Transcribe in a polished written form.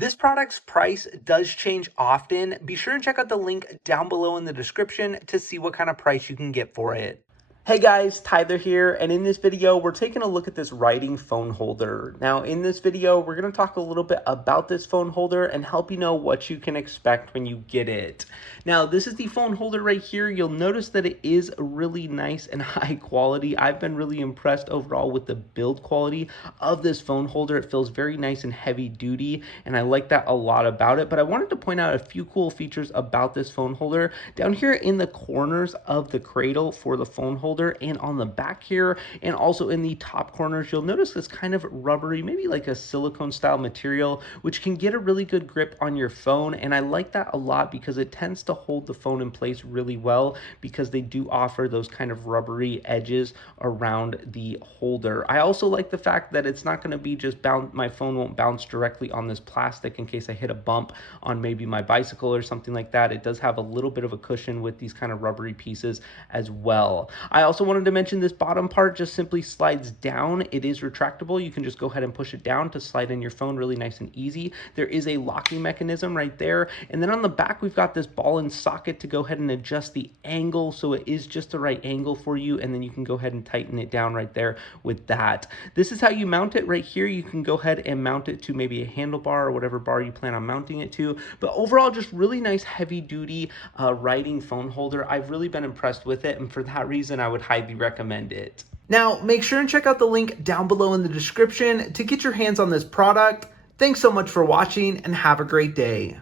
This product's price does change often. Be sure and check out the link down below in the description to see what kind of price you can get for it. Hey guys, Tyler here, and in this video, we're taking a look at this writing phone holder. Now, in this video, we're going to talk a little bit about this phone holder and help you know what you can expect when you get it. Now, this is the phone holder right here. You'll notice that it is really nice and high quality. I've been really impressed overall with the build quality of this phone holder. It feels very nice and heavy duty, and I like that a lot about it. But I wanted to point out a few cool features about this phone holder. Down here in the corners of the cradle for the phone holder, and on the back here, and also in the top corners, you'll notice this kind of rubbery, maybe like a silicone style material, which can get a really good grip on your phone. And I like that a lot because it tends to hold the phone in place really well, because they do offer those kind of rubbery edges around the holder. I also like the fact that it's not going to be just my phone won't bounce directly on this plastic in case I hit a bump on maybe my bicycle or something like that. It does have a little bit of a cushion with these kind of rubbery pieces as well. I also wanted to mention this bottom part just simply slides down. It is retractable. You can just go ahead and push it down to slide in your phone really nice and easy. There is a locking mechanism right there. And then on the back, we've got this ball and socket to go ahead and adjust the angle so it is just the right angle for you. And then you can go ahead and tighten it down right there with that. This is how you mount it right here. You can go ahead and mount it to maybe a handlebar or whatever bar you plan on mounting it to. But overall, just really nice heavy duty writing phone holder. I've really been impressed with it. And for that reason, I would highly recommend it. Now, make sure and check out the link down below in the description to get your hands on this product. Thanks so much for watching and have a great day.